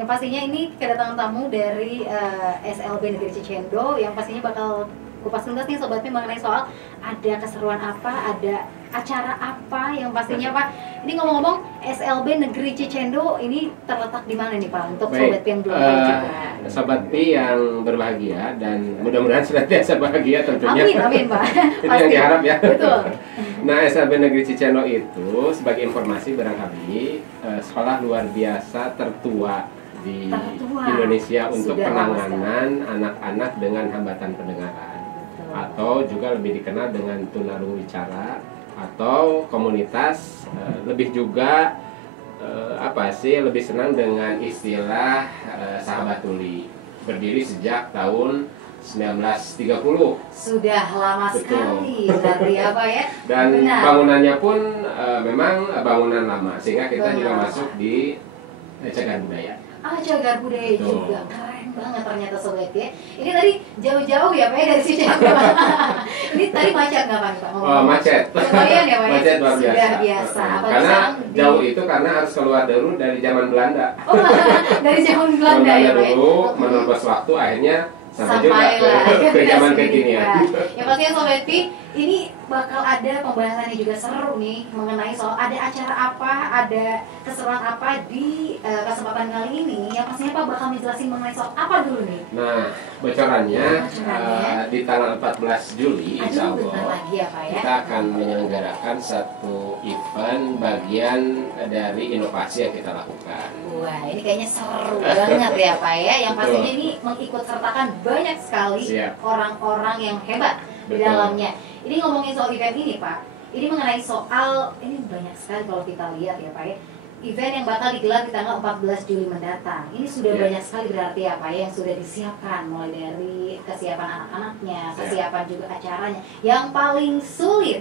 Yang pastinya ini kedatangan tamu dari SLB Negeri Cicendo yang pastinya bakal kupas tuntas nih Sobat Pim mengenai soal ada keseruan apa, ada acara apa yang pastinya Pak. Ini ngomong-ngomong SLB Negeri Cicendo ini terletak di mana nih Pak untuk Sobat Pim belum tahu juga. Sobat Pi yang berbahagia dan mudah-mudahan senantiasa bahagia tentunya. Amin, amin Pak. Itu yang diharap ya. Betul. Nah, SLB Negeri Cicendo itu sebagai informasi barangkali sekolah luar biasa tertua di Indonesia untuk penanganan anak-anak dengan hambatan pendengaran. Atau juga lebih dikenal dengan tunarungu-wicara atau komunitas lebih juga lebih senang dengan istilah sahabat tuli, berdiri sejak tahun 1930. Sudah lama sekali berarti apa ya? Dan benar. Bangunannya pun memang bangunan lama sehingga kita juga masuk di cagar budaya. Cagar budaya juga keren banget ternyata Sobat ya. Ini tadi jauh-jauh ya Pak ya dari Cicendo. Ini tadi macet nggak Pak? Macet. Lumayan ya Pak ya? Macet luar biasa. Sudah biasa. Karena jauh itu karena harus keluar dulu dari zaman Belanda. Oh, dari zaman Belanda ya Pak ya? Dulu menerobos waktu akhirnya sampai juga ke zaman kekinian. Yang pastinya Sobat Pi, ini bakal ada pembahasannya juga seru nih mengenai soal ada acara apa, ada keseruan apa di kesempatan kali ini. Yang pastinya Pak bakal menjelasin mengenai soal apa dulu nih? Nah, bocorannya di tanggal 14 Juli insya Allah ya, Pak, ya? kita akan menyelenggarakan satu event bagian dari inovasi yang kita lakukan. Wah, ini kayaknya seru banget ya Pak ya. Yang pastinya ini mengikut sertakan banyak sekali orang-orang yang hebat di dalamnya. Ini ngomongin soal event ini Pak, ini mengenai soal, ini banyak sekali kalau kita lihat ya Pak ya, event yang bakal digelar di tanggal 14 Juli mendatang. Ini sudah banyak sekali berarti ya Pak yang sudah disiapkan, mulai dari kesiapan anak-anaknya, kesiapan juga acaranya. Yang paling sulit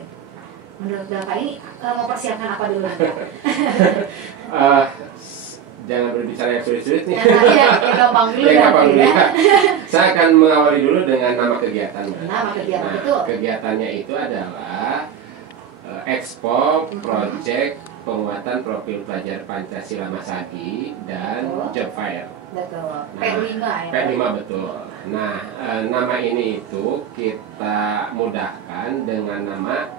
menurut Bapak ini mempersiapkan apa dulu Pak? Jangan berbicara yang sulit-sulit nih. Ya gampang dulu ya. Saya akan mengawali dulu dengan nama kegiatan. Nama kegiatan itu? Kegiatannya itu adalah Expo Project Penguatan Profil Pelajar Pancasila Masagi dan Job Fair. Betul. P5 ya. P5 betul. Nah, nama ini itu kita mudahkan dengan nama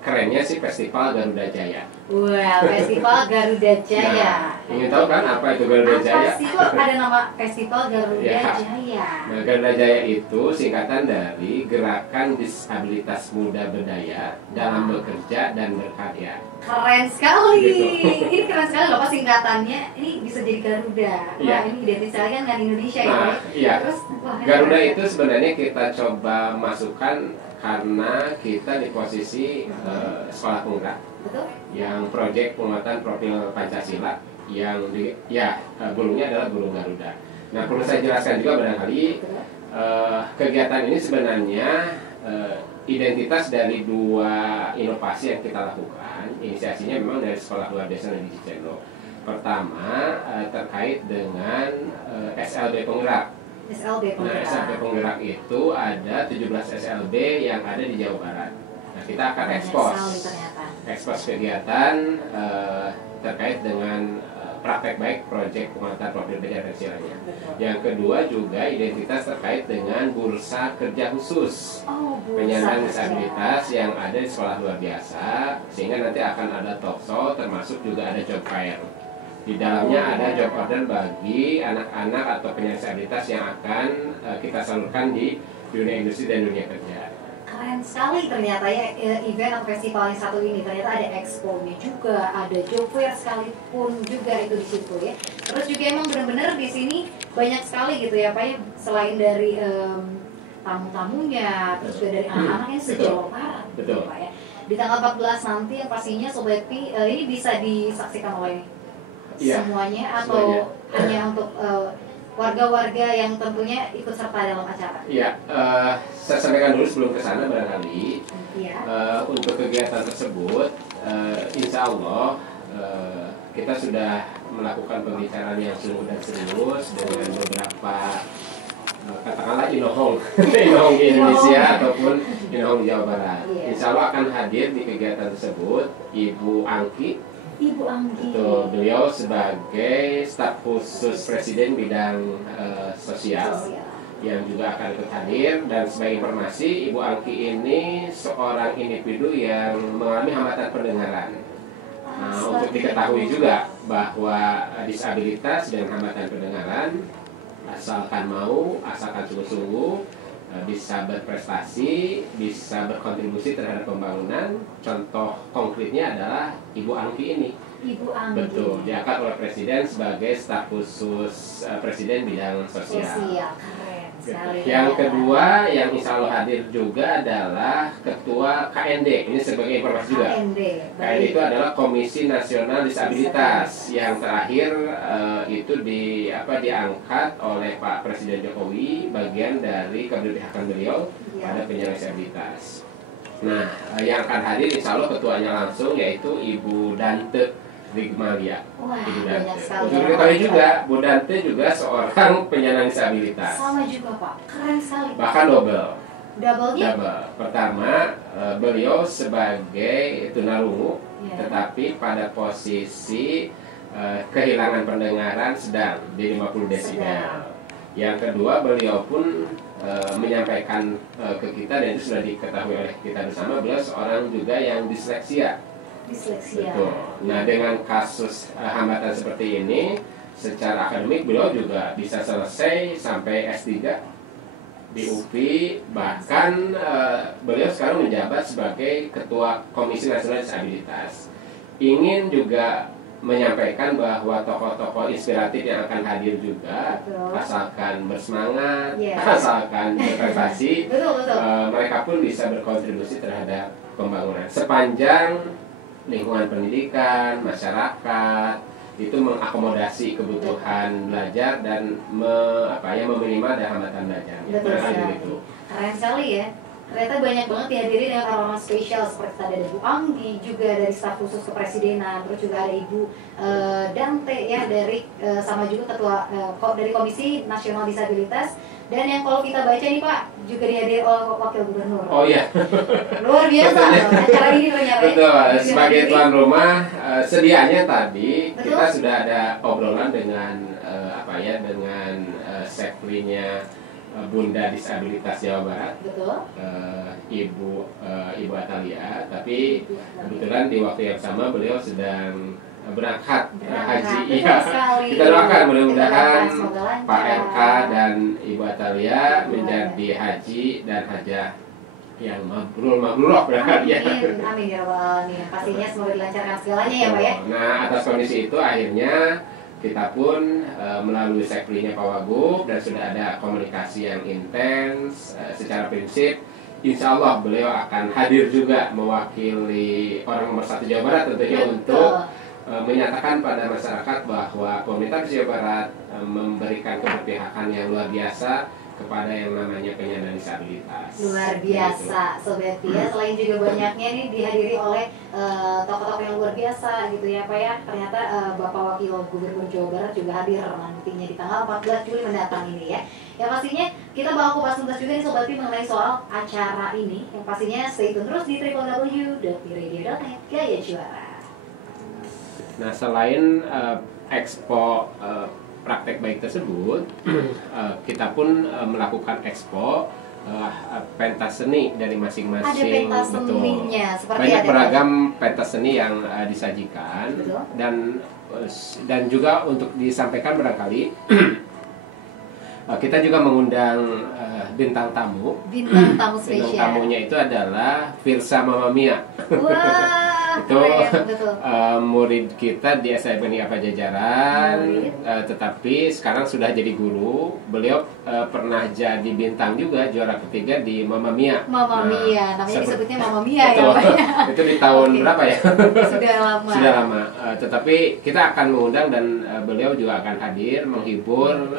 kerennya sih Festival Garuda Jaya. Wah, Festival Garuda Jaya. Nah, ingin tahu kan apa itu Garuda Jaya? Apa sih kok ada nama Festival Garuda Jaya? Nah, Garuda Jaya itu singkatan dari Gerakan Disabilitas Muda Berdaya dalam Bekerja dan Berkarya. Keren sekali. Gitu. Ini keren sekali loh Pak singkatannya. Ini bisa jadi Garuda. Wah, ini identik sekali kan dengan Indonesia ya. Iya. Terus, Garuda itu sebenarnya kita coba masukkan karena kita di posisi sekolah penggerak yang proyek penguatan profil Pancasila yang burungnya adalah burung Garuda. Nah, perlu saya jelaskan juga barangkali kegiatan ini sebenarnya identitas dari dua inovasi yang kita lakukan. Inisiasinya memang dari sekolah luar biasa Negeri Cicendo. Pertama terkait dengan SLB penggerak. SLB penggerak. Nah, SLB penggerak itu ada 17 SLB yang ada di Jawa Barat. Nah, kita akan ekspos kegiatan terkait dengan praktek baik proyek penguatan profil pelajar Pancasila. Yang kedua juga identitas terkait dengan bursa kerja khusus penyandang disabilitas yang ada di sekolah luar biasa, sehingga nanti akan ada talkshow termasuk juga ada job fair. Di dalamnya ada job order bagi anak-anak atau penyandang disabilitas yang akan kita salurkan di dunia industri dan dunia kerja. Keren sekali ternyata ya event atau festival yang satu ini. Ternyata ada expo-nya juga, ada job fair sekalipun juga itu di situ ya. Terus juga emang benar-benar di sini banyak sekali gitu ya Pak ya, selain dari tamu-tamunya, terus juga dari anak-anaknya se-Jawa Barat gitu Pak ya. di tanggal 14 nanti yang pastinya Sobat Pi ini bisa disaksikan oleh semuanya atau hanya untuk warga-warga yang tentunya ikut serta dalam acara? Iya, saya sampaikan dulu sebelum ke sana barangkali. Untuk kegiatan tersebut, insya Allah kita sudah melakukan pembicaraan yang sungguh dan serius dengan beberapa katakanlah inohong di Indonesia ataupun inohong di Jawa Barat. Insya Allah akan hadir di kegiatan tersebut Ibu Angki. Betul, beliau sebagai staf khusus Presiden bidang sosial yang juga akan ikut hadir. Dan sebagai informasi, Ibu Angki ini seorang individu yang mengalami hambatan pendengaran. Nah, untuk diketahui juga bahwa disabilitas dan hambatan pendengaran asalkan mau, asalkan sungguh-sungguh bisa berprestasi, bisa berkontribusi terhadap pembangunan. Contoh konkretnya adalah Ibu Angki ini. Ibu Angki. Betul, diangkat oleh Presiden sebagai staf khusus Presiden bidang sosial. Yang kedua yang insya Allah hadir juga adalah Ketua KND. Ini sebagai informasi juga. KND itu adalah Komisi Nasional Disabilitas. Yang terakhir itu diangkat oleh Pak Presiden Jokowi, bagian dari keberpihakan beliau pada penyandang disabilitas. Nah, yang akan hadir insya Allah ketuanya langsung yaitu Ibu Dante Rigmalia. Ibu Dante. Untuk diketahui juga, Bu Dante juga seorang penyandang disabilitas. Sama juga Pak, keren sekali. Bahkan double. Double. Pertama, beliau sebagai tunarungu, tetapi pada posisi kehilangan pendengaran sedang di 50 desibel. Yang kedua, beliau pun menyampaikan ke kita, dan itu sudah diketahui oleh kita bersama, beliau seorang juga yang disleksia. Betul. Nah, dengan kasus hambatan seperti ini, secara akademik beliau juga bisa selesai sampai S3 di UPI. Bahkan beliau sekarang menjabat sebagai Ketua Komisi Nasional Disabilitas. Ingin juga menyampaikan bahwa tokoh-tokoh inspiratif yang akan hadir juga, asalkan bersemangat, asalkan berprestasi, mereka pun bisa berkontribusi terhadap pembangunan sepanjang lingkungan pendidikan, masyarakat itu mengakomodasi kebutuhan belajar dan meminimalisir ada hambatan belajar. Betul. Keren sekali ya. Ternyata banyak banget dihadiri dengan orang-orang spesial seperti tadi ada Ibu Anggi, juga dari staf khusus kepresidenan, terus juga ada Ibu Dante ya dari sama juga ketua dari Komisi Nasional Disabilitas. Dan yang kalau kita baca nih Pak, juga dihadiri oleh Wakil Gubernur. Oh iya. Luar biasa acara ini ternyata. Betul, sebagai tuan rumah sedianya tadi kita sudah ada obrolan dengan dengan seklinya Bunda Disabilitas Jawa Barat. Betul. Ibu Atalia, tapi kebetulan di waktu yang sama beliau sedang berangkat haji. Iya. Kita doakan mudah-mudahan Pak RK dan Ibu Atalia menjadi haji dan hajah yang mabrur berangkat. Amin ya rabbal alamin. Pastinya semoga dilancarkan segalanya ya Pak ya. Nah, atas kondisi itu akhirnya kita pun melalui seklinya Pak Wagub dan sudah ada komunikasi yang intens. Secara prinsip insya Allah beliau akan hadir juga mewakili orang nomor 1 Jawa Barat tentunya untuk menyatakan pada masyarakat bahwa pemerintah Jawa Barat memberikan keberpihakan yang luar biasa kepada yang namanya penyandang disabilitas. Luar biasa, Sobat ya. Selain juga banyaknya nih dihadiri oleh tokoh-tokoh yang luar biasa gitu ya Pak ya. Ternyata Bapak Wakil Gubernur Jawa Barat juga hadir nantinya di tanggal 14 Juli mendatang ini ya. Yang pastinya kita bakal kupas tuntas juga nih Sobat mengenai soal acara ini. Yang pastinya stay tune terus di www.piradio.net Gaya Juara. Nah, selain Expo praktek baik tersebut, kita pun melakukan expo pentas seni dari masing-masing. Ada pentas seninya, seperti banyak beragam pentas seni yang disajikan. Betul. Dan juga untuk disampaikan barangkali Kita juga mengundang bintang tamu. Bintang tamu spesial. Bintang tamunya itu adalah Firsa Mama Mia. Wah, itu murid kita di SMNI Pajajaran, tetapi sekarang sudah jadi guru. Beliau pernah jadi bintang juga, juara ketiga di Mama Mia. Mama Mia, namanya disebutnya Mama Mia ya. Itu di tahun berapa ya? Sudah lama. Sudah lama. Tetapi kita akan mengundang dan beliau juga akan hadir menghibur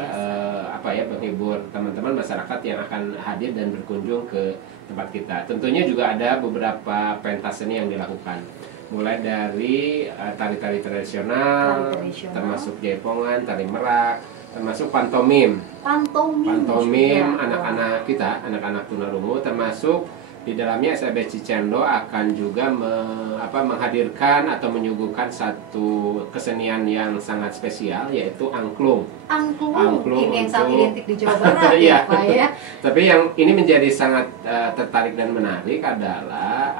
menghibur teman-teman masyarakat yang akan hadir dan berkunjung ke tempat kita. Tentunya juga ada beberapa pentas seni yang dilakukan, mulai dari tari-tari tradisional, termasuk jaipongan, tari merak, termasuk pantomim anak-anak kita, anak-anak tunarungu, termasuk di dalamnya SLB Cicendo akan juga menghadirkan atau menyuguhkan satu kesenian yang sangat spesial, yaitu angklung. Angklung ini yang sangat identik di Jawa Barat ya Pak ya. Tapi yang ini menjadi sangat tertarik dan menarik adalah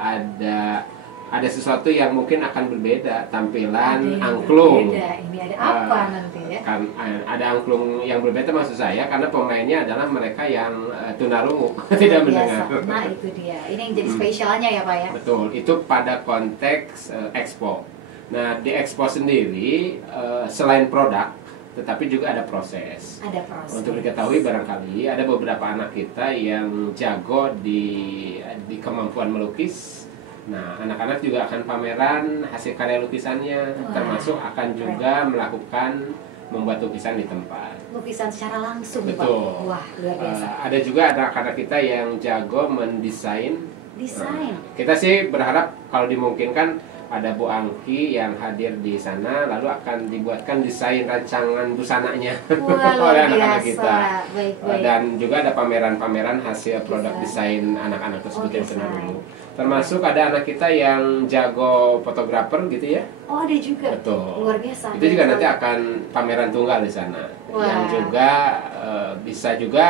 ada sesuatu yang mungkin akan berbeda tampilan angklung. Ini ada apa nanti ya? Kan ada angklung yang berbeda maksud saya karena pemainnya adalah mereka yang tunarungu, tidak mendengar. Nah itu dia, ini yang jadi spesialnya ya Pak ya. Betul, itu pada konteks expo. Nah di expo sendiri selain produk, tetapi juga ada proses. Ada proses. Untuk diketahui barangkali ada beberapa anak kita yang jago di kemampuan melukis. Nah, anak-anak juga akan pameran hasil karya lukisannya, termasuk akan juga melakukan membuat lukisan di tempat. Lukisan secara langsung, betul. Pak. Wah, luar biasa. Ada juga anak-anak kita yang jago mendesain. Desain. Kita sih berharap kalau dimungkinkan ada Bu Angki yang hadir di sana, lalu akan dibuatkan desain rancangan busananya oleh anak-anak kita. Baik. Dan juga ada pameran-pameran hasil produk desain anak-anak tersebut yang senang. Termasuk ada anak kita yang jago fotografer gitu ya. Oh, ada juga. Betul. Luar biasa. Itu juga nanti akan pameran tunggal di sana. Yang juga bisa juga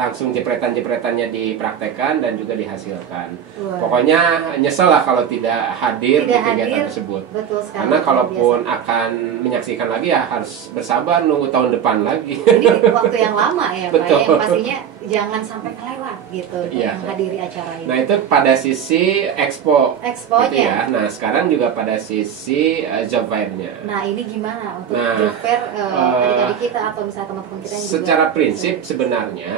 langsung jepretan-jepretannya dipraktekkan dan juga dihasilkan. Pokoknya nyesel lah kalau tidak hadir di kegiatan tersebut. Betul sekali. Karena kalaupun akan menyaksikan lagi ya harus bersabar nunggu tahun depan lagi. Ini waktu yang lama ya Pak. Yang pastinya jangan sampai kelewat gitu menghadiri acara ini. Nah itu pada sisi exponya gitu ya. Nah sekarang juga pada sisi job fair-nya. Nah ini gimana untuk job fair adik-adik kita atau misalnya teman-teman kita yang secara prinsip sebenarnya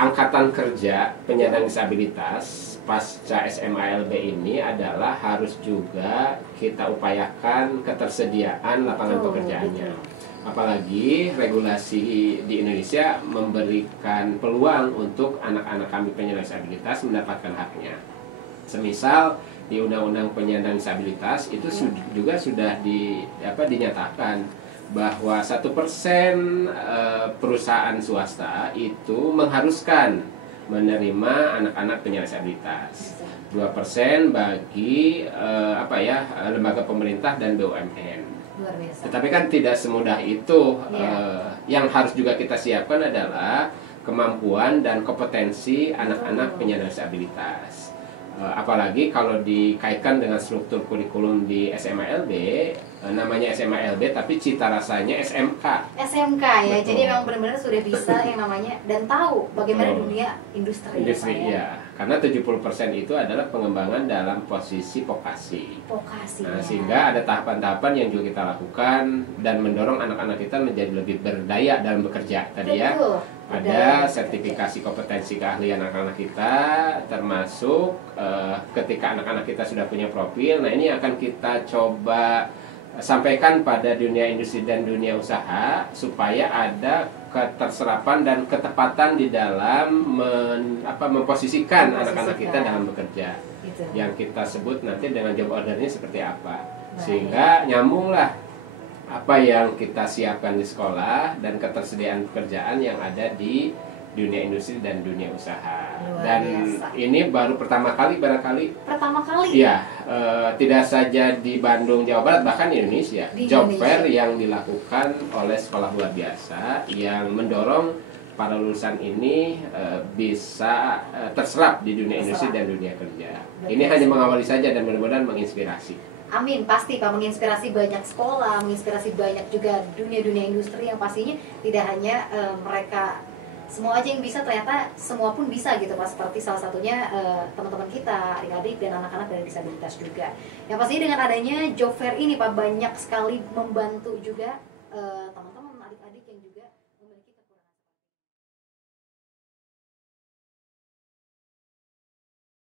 Angkatan Kerja Penyandang Disabilitas pasca SMALB ini adalah harus juga kita upayakan ketersediaan lapangan pekerjaannya. Apalagi regulasi di Indonesia memberikan peluang untuk anak-anak kami penyandang disabilitas mendapatkan haknya. Semisal di Undang-Undang Penyandang Disabilitas itu juga sudah dinyatakan bahwa 1% perusahaan swasta itu mengharuskan menerima anak-anak penyandang disabilitas. 2% bagi lembaga pemerintah dan BUMN. Tetapi kan tidak semudah itu. Yang harus juga kita siapkan adalah kemampuan dan kompetensi anak-anak penyandang disabilitas. Apalagi kalau dikaitkan dengan struktur kurikulum di SMALB, namanya SMALB tapi cita rasanya SMK ya. Betul. Jadi memang benar-benar sudah bisa yang namanya dan tahu bagaimana dunia industri ya. Karena 70% itu adalah pengembangan dalam posisi vokasi. Nah, sehingga ada tahapan-tahapan yang juga kita lakukan dan mendorong anak-anak kita menjadi lebih berdaya dalam bekerja tadi. Betul. Ya. Ada sertifikasi kompetensi keahlian anak-anak kita, termasuk ketika anak-anak kita sudah punya profil. Nah ini akan kita coba sampaikan pada dunia industri dan dunia usaha supaya ada keterserapan dan ketepatan di dalam memposisikan anak-anak kita dalam bekerja. Yang kita sebut nanti dengan job ordernya seperti apa, sehingga nyambunglah apa yang kita siapkan di sekolah dan ketersediaan pekerjaan yang ada di dunia industri dan dunia usaha. Ini baru pertama kali barangkali. Ya, tidak saja di Bandung, Jawa Barat, bahkan di Indonesia. Job fair yang dilakukan oleh sekolah luar biasa yang mendorong para lulusan ini bisa terserap di dunia industri dan dunia kerja. Ini hanya mengawali saja dan mudah-mudahan menginspirasi. Amin, pasti Pak, menginspirasi banyak sekolah, menginspirasi banyak juga dunia-dunia industri yang pastinya tidak hanya mereka semua aja yang bisa, ternyata semua pun bisa gitu Pak, seperti salah satunya teman-teman kita, adik-adik dan anak-anak dari disabilitas juga. Yang pastinya dengan adanya job fair ini Pak, banyak sekali membantu juga teman-teman